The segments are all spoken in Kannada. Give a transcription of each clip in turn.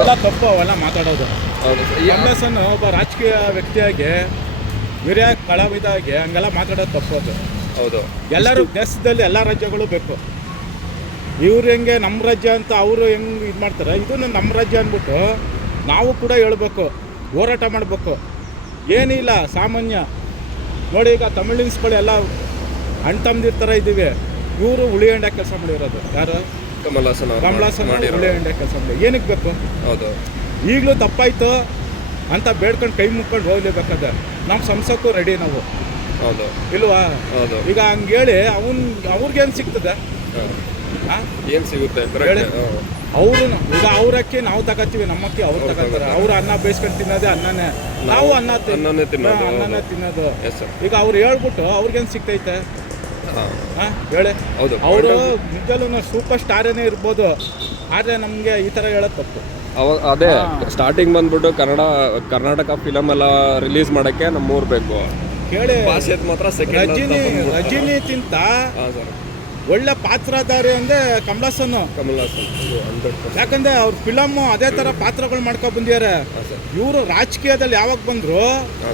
ಎಲ್ಲ ತಪ್ಪು ಅವೆಲ್ಲ ಮಾತಾಡೋದು. ಹೌದು ಕಾಂಗ್ರೆಸ್ಸನ್ನು ಒಬ್ಬ ರಾಜಕೀಯ ವ್ಯಕ್ತಿಯಾಗಿ ಹಿರಿಯ ಕಲಾವಿದಾಗಿ ಹಂಗೆಲ್ಲ ಮಾತಾಡೋದು ತಪ್ಪು ಅದು. ಹೌದು. ಎಲ್ಲರೂ ದೇಶದಲ್ಲಿ ಎಲ್ಲ ರಾಜ್ಯಗಳು ಬೇಕು. ಇವ್ರು ಹೆಂಗೆ ನಮ್ಮ ರಾಜ್ಯ ಅಂತ ಅವರು ಹೆಂಗೆ ಇದು ಮಾಡ್ತಾರೆ, ಇದನ್ನು ನಮ್ಮ ರಾಜ್ಯ ಅಂದ್ಬಿಟ್ಟು ನಾವು ಕೂಡ ಹೇಳ್ಬೇಕು, ಹೋರಾಟ ಮಾಡಬೇಕು. ಏನಿಲ್ಲ ಸಾಮಾನ್ಯ ನೋಡಿ, ಈಗ ತಮಿಳಿನ್ಸ್ಗಳು ಎಲ್ಲ ಅಣ್ಣ ತಮ್ಮದಿರ ಥರ ಇದ್ದೀವಿ. ಇವರು ಹುಳಿ ಹಂಡ ಕೆಲಸ ಮಾಡಿರೋದು ಯಾರು? ಕಮಲ್ ಹಾಸನ್ ಹುಳಿ ಹಂಡ ಕೆಲಸ ಮಾಡಿ ಏನಕ್ಕೆ ಬೇಕು? ಹೌದು. ಈಗಲೂ ತಪ್ಪಾಯ್ತು ಅಂತ ಬೇಡ್ಕೊಂಡು ಕೈ ಮುಕ್ಕೊಂಡು ಹೋಗ್ಲೇಬೇಕಾದ್ರೆ ನಮ್ಮ ಸಂಸಕ್ಕೂ ರೆಡಿ ನಾವು. ಹೌದು ಇಲ್ವಾ? ಹೌದು. ಈಗ ಹಂಗೇಳಿ ಅವ್ರಿಗೇನು ಸಿಗ್ತದೆ? ಏನು ಸಿಗುತ್ತೆ ಅವರು ಈಗ ಅವ್ರಕ್ಕಿ ನಾವು ತಗೋತೀವಿ, ನಮ್ಮಕ್ಕಿ ಅವ್ರು ತಗೋತಾರೆ. ಅವ್ರು ಅನ್ನ ಬೇಯಿಸ್ಕೊಂಡು ತಿನ್ನೋದೇ ಅನ್ನನೇ, ನಾವು ಅನ್ನನೇ ತಿನ್ನೋದು. ಈಗ ಅವ್ರು ಹೇಳ್ಬಿಟ್ಟು ಅವ್ರಿಗೇನು ಸಿಗ್ತೈತೆ ಹೇಳಿ? ಅವರು ನಿಜಲ್ಲೂ ಸೂಪರ್ ಸ್ಟಾರೇನೇ ಇರ್ಬೋದು, ಆದರೆ ನಮಗೆ ಈ ಥರ ಹೇಳೋದು ತಪ್ಪು. ಅದೇ ಸ್ಟಾರ್ಟಿಂಗ್ ಬಂದ್ಬಿಟ್ಟು ಕರ್ನಾಟಕ ಫಿಲಮ್ ಎಲ್ಲ ರಿಲೀಸ್ ಮಾಡೋಕ್ಕೆ ನಮ್ಮೂರು ಬೇಕು ಕೇಳಿ. ಭಾಷೆ ಮಾತ್ರ ರಜನಿಗಿಂತ ಒಳ್ಳೆ ಪಾತ್ರಧಾರಿ ಅಂದರೆ ಕಮಲ್ ಹಾಸನ್. ಯಾಕಂದ್ರೆ ಅವ್ರ ಫಿಲಮ್ ಅದೇ ಥರ ಪಾತ್ರಗಳು ಮಾಡ್ಕೊಂಡು ಬಂದಿದ್ದಾರೆ. ಇವರು ರಾಜಕೀಯದಲ್ಲಿ ಯಾವಾಗ ಬಂದ್ರು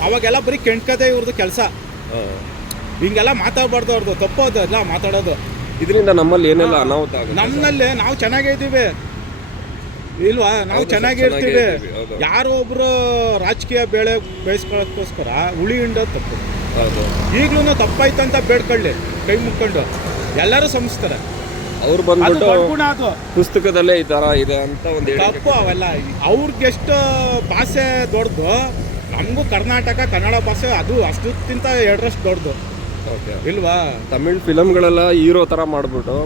ಅವಾಗೆಲ್ಲ ಬರೀ ಕೆಣ್ಕದೆ ಇವ್ರದ್ದು ಕೆಲಸ. ಹಿಂಗೆಲ್ಲ ಮಾತಾಡಬಾರ್ದು, ಅವ್ರದ್ದು ತಪ್ಪೋದಲ್ಲ ಮಾತಾಡೋದು. ಇದರಿಂದ ನಮ್ಮಲ್ಲಿ ಏನೆಲ್ಲ ಅನಾಹುತ ಆಗುತ್ತೆ? ನಮ್ಮಲ್ಲಿ ನಾವು ಚೆನ್ನಾಗೇ ಇದ್ದೀವಿ ಇಲ್ವಾ? ನಾವು ಚೆನ್ನಾಗೇ ಇರ್ತೀವಿ. ಯಾರೋ ಒಬ್ರು ರಾಜಕೀಯ ಬೇಳೆ ಬೇಯಿಸ್ಕೊಳ್ಳೋಕ್ಕೋಸ್ಕರ ಹುಳಿ ಹಿಂಡೋದು ತಪ್ಪು. ಈಗ್ಲೂ ತಪ್ಪಾಯ್ತು ಅಂತ ಬೇಡ್ಕೊಳ್ಳಿ, ಕೈ ಮುಕ್ಕೊಂಡು ಎಲ್ಲರೂ ಸಂಸ್ತಾರೆ. ಅವ್ರು ಬಂದ್ಬಿಟ್ಟು ಪುಸ್ತಕದಲ್ಲೇ ಈ ತರ ಇದೆ ಅಂತ ಒಂದು ತಪ್ಪು. ಅವೆಲ್ಲ ಅವ್ರಿಗೆಷ್ಟು ಭಾಷೆ ದೊಡ್ಡದು, ನಮಗೂ ಕರ್ನಾಟಕ ಕನ್ನಡ ಭಾಷೆ ಅದು ಅಷ್ಟಕ್ಕಿಂತ ಎರಡರಷ್ಟು ದೊಡ್ಡದು ಇಲ್ವಾ? ತಮಿಳ್ ಫಿಲಮ್ಗಳೆಲ್ಲ ಹೀರೋ ತರ ಮಾಡ್ಬಿಟ್ಟು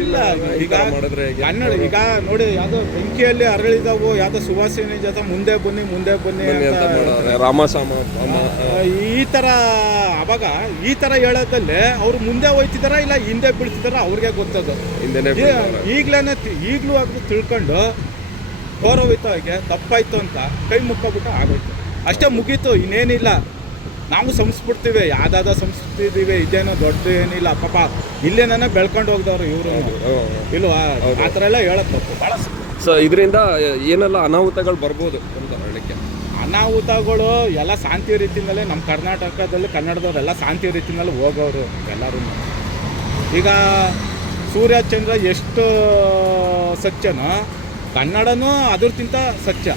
ಇಲ್ಲ. ಈಗ ಕನ್ನಡ ಈಗ ನೋಡಿ, ಯಾವ್ದೋ ಬೆಂಕಿಯಲ್ಲಿ ಅರಳಿದವು, ಯಾವ್ದೋ ಸುವಾಸಿನಿ ಜೊತೆ ಮುಂದೆ ಬನ್ನಿ ರಾಮಸಾಮ ಈ ತರ. ಅವಾಗ ಈ ತರ ಹೇಳೋದಲ್ಲೇ ಅವ್ರು ಮುಂದೆ ಹೋಯ್ತಿದಾರ ಇಲ್ಲ ಹಿಂದೆ ಬೀಳ್ತಿದಾರ ಅವ್ರಿಗೆ ಗೊತ್ತದು. ಈಗ್ಲೂ ಅದು ತಿಳ್ಕೊಂಡು ಗೌರವಿತವಾಗಿ ತಪ್ಪಾಯ್ತು ಅಂತ ಕೈ ಮುಕ್ಕೊಬಿಟ್ಟು ಆಗೋಯ್ತು, ಅಷ್ಟೇ ಮುಗೀತು. ಇನ್ನೇನಿಲ್ಲ, ನಾವು ಸಂಸ್ಬಿಡ್ತೀವಿ, ಯಾವ್ದಾದ ಸಂಸ್ಕೃತಿ ಇದೇನೋ ದೊಡ್ಡ ಏನಿಲ್ಲ. ಪಾಪ ಇಲ್ಲೇನೇ ಬೆಳ್ಕೊಂಡು ಹೋಗ್ದವ್ರು ಇವರು ಇಲ್ವಾ? ಆ ಥರ ಎಲ್ಲ ಹೇಳೋದು ತಪ್ಪು ಭಾಳ. ಸೊ ಇದರಿಂದ ಏನೆಲ್ಲ ಅನಾಹುತಗಳು ಬರ್ಬೋದು ಅಂತ ಹೇಳಕ್ಕೆ? ಅನಾಹುತಗಳು ಎಲ್ಲ ಶಾಂತಿ ರೀತಿಯಿಂದಲೇ ನಮ್ಮ ಕರ್ನಾಟಕದಲ್ಲಿ ಕನ್ನಡದವರೆಲ್ಲ ಶಾಂತಿ ರೀತಿಯಿಂದಲೇ ಹೋಗೋರು ಎಲ್ಲರೂ. ಈಗ ಸೂರ್ಯ ಚಂದ್ರ ಎಷ್ಟು ಸತ್ಯನೋ ಕನ್ನಡನೂ ಅದ್ರಕ್ಕಿಂತ ಸತ್ಯ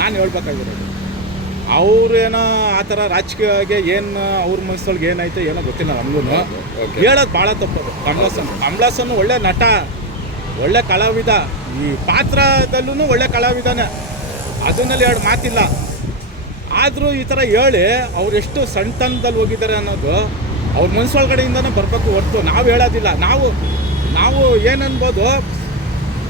ನಾನು ಹೇಳ್ಬೇಕಾಗಿರೋದು. ಅವ್ರೇನೋ ಆ ಥರ ರಾಜಕೀಯವಾಗಿ ಏನು ಅವ್ರ ಮನಸ್ಸೊಳಗೆ ಏನಾಯ್ತು ಏನೋ ಗೊತ್ತಿಲ್ಲ ನಮಗೂ. ಹೇಳೋದು ಭಾಳ ತಪ್ಪದು. ಕಮಲ್ ಹಾಸನ್ ಒಳ್ಳೆ ನಟ, ಒಳ್ಳೆ ಕಲಾವಿದ, ಈ ಪಾತ್ರದಲ್ಲೂ ಒಳ್ಳೆ ಕಲಾವಿದನೇ, ಅದನ್ನಲ್ಲಿ ಎರಡು ಮಾತಿಲ್ಲ. ಆದರೂ ಈ ಥರ ಹೇಳಿ ಅವ್ರು ಎಷ್ಟು ಸಣ್ಣತನದಲ್ಲಿ ಹೋಗಿದ್ದಾರೆ ಅನ್ನೋದು ಅವ್ರ ಮನಸ್ಸೊಳಗಡೆಯಿಂದನೇ ಬರಬೇಕು ಹೊರತು ನಾವು ಹೇಳೋದಿಲ್ಲ. ನಾವು ಏನನ್ಬೋದು,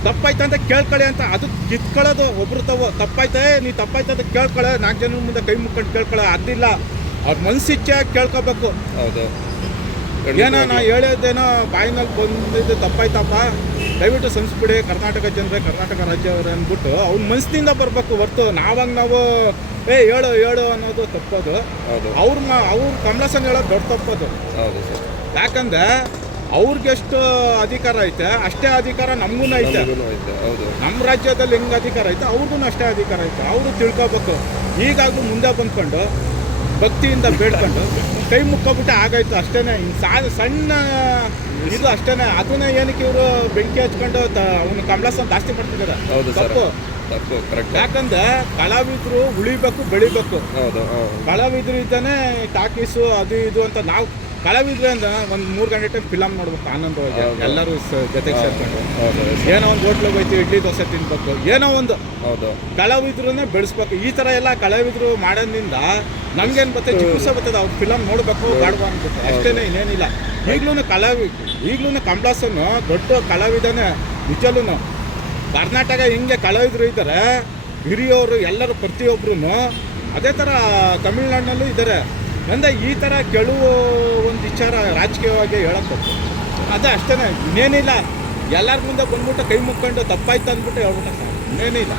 ತಪ್ಪಾಯ್ತು ಅಂತ ಕೇಳ್ಕೊಳ್ಳಿ ಅಂತ ಅದು ಕಿತ್ಕೊಳ್ಳೋದು ಒಬ್ರು ತಪ್ಪಾಯ್ತೆ ನೀ ತಪ್ಪಾಯ್ತು ಅಂತ ಕೇಳ್ಕೊಳ್ಳೋ, 4 ಜನ ಮುಂದೆ ಕೈ ಮುಕ್ಕೊಂಡು ಕೇಳ್ಕೊಳ್ಳೋ ಅದಿಲ್ಲ. ಅವ್ರ ಮನಸ್ಸಿಚ್ಛೆ ಕೇಳ್ಕೊಬೇಕು. ಹೌದು. ಏನೋ ನಾ ಹೇಳೋದೇನೋ ಬಾಯಿನಲ್ಲಿ ಬಂದಿದ್ದು ತಪ್ಪಾಯ್ತಪ್ಪ, ದಯವಿಟ್ಟು ಸಂಸ್ಬಿಡಿ ಕರ್ನಾಟಕ ಜನರೇ, ಕರ್ನಾಟಕ ರಾಜ್ಯವ್ರೆ ಅಂದ್ಬಿಟ್ಟು ಅವ್ನ ಮನಸ್ಸಿನಿಂದ ಬರಬೇಕು ಹೊರತು ನಾವಾಗ ನಾವು ಹೇಳು ಅನ್ನೋದು ತಪ್ಪೋದು. ಅವ್ರ ಕಮಲ್ ಹಾಸನ್ ಹೇಳೋದು ದೊಡ್ಡ ತಪ್ಪೋದು. ಯಾಕಂದ್ರೆ ಅವ್ರಿಗೆಷ್ಟು ಅಧಿಕಾರ ಐತೆ ಅಷ್ಟೇ ಅಧಿಕಾರ ನಮಗೂ ಐತೆ. ನಮ್ಮ ರಾಜ್ಯದಲ್ಲಿ ಹೆಂಗೆ ಅಧಿಕಾರ ಐತೆ ಅವ್ರಿಗೂ ಅಷ್ಟೇ ಅಧಿಕಾರ ಐತೆ. ಅವರು ತಿಳ್ಕೊಬೇಕು. ಈಗಾಗಲೂ ಮುಂದೆ ಬಂದ್ಕೊಂಡು ಭಕ್ತಿಯಿಂದ ಬೇಡ್ಕೊಂಡು ಕೈ ಮುಕ್ಕೊಬಿಟ್ಟೆ ಆಗಾಯ್ತು ಅಷ್ಟೇ. ಸಣ್ಣ ಇದು ಅಷ್ಟೇ. ಅದನ್ನ ಏನಕ್ಕೆ ಇವರು ಬೆಂಕಿ ಹಚ್ಕೊಂಡು ಅವನು ಕಮಲ್ ಹಾಸನ್ ಜಾಸ್ತಿ ಮಾಡ್ತಿದ್ದಾರೆ. ತಪ್ಪು. ಯಾಕಂದ್ರೆ ಕಲಾವಿದರು ಉಳಿಬೇಕು, ಬೆಳಿಬೇಕು. ಕಲಾವಿದರು ಇದ್ದಾನೆ ಟಾಕೀಸು ಅದು ಇದು ಅಂತ. ನಾವು ಕಲಾವಿದ್ರೆ ಅಂದ್ರೆ ಒಂದು 3 ಗಂಟೆ ಟೈಮ್ ಫಿಲಮ್ ನೋಡ್ಬೇಕು ಆನಂದವಾಗಿ ಎಲ್ಲರೂ ಜೊತೆಗೆ ಸೇರ್ಕೊಂಡು. ಏನೋ ಒಂದು ಹೋಟ್ಲಿಗೆ ಹೋಗ್ತೀವಿ, ಇಡ್ಲಿ ದೋಸೆ ತಿನ್ಬೇಕು, ಏನೋ ಒಂದು ಕಲಾವಿದ್ರನ್ನೇ ಬೆಳೆಸ್ಬೇಕು. ಈ ಥರ ಎಲ್ಲ ಕಲಾವಿದರು ಮಾಡೋದ್ರಿಂದ ನಮ್ಗೇನು ಬರ್ತದೆ, ಜಿಗುಪ್ಸೆ ಬರ್ತದೆ. ಅವ್ರು ಫಿಲಮ್ ನೋಡಬೇಕು ಬೇಡವಾ ಅನ್ಸುತ್ತೆ ಅಷ್ಟೇ, ಇನ್ನೇನಿಲ್ಲ. ಈಗಲೂ ಕಮಲ್ ಹಾಸನ್ ದೊಡ್ಡ ಕಲಾವಿದನೇ ನಿಜಲ್ಲೂ. ಕರ್ನಾಟಕ ಹಿಂಗೆ ಕಲಾವಿದರು ಇದ್ದಾರೆ ಹಿರಿಯವರು ಎಲ್ಲರೂ, ಪ್ರತಿಯೊಬ್ಬರೂ ಅದೇ ಥರ ತಮಿಳ್ನಾಡಿನಲ್ಲೂ ಇದ್ದಾರೆ. ಅಂದರೆ ಈ ಥರ ಕೆಲವು ಒಂದು ವಿಚಾರ ರಾಜಕೀಯವಾಗಿ ಹೇಳೋಕ್ಕೆ ಅದೇ ಅಷ್ಟೇ, ಇನ್ನೇನಿಲ್ಲ. ಎಲ್ಲರ ಮುಂದೆ ಬಂದ್ಬಿಟ್ಟು ಕೈ ಮುಕ್ಕೊಂಡು ತಪ್ಪಾಯ್ತು ಅಂದ್ಬಿಟ್ಟು ಹೇಳ್ಬಿಟ್ಟು ಇನ್ನೇನಿಲ್ಲ.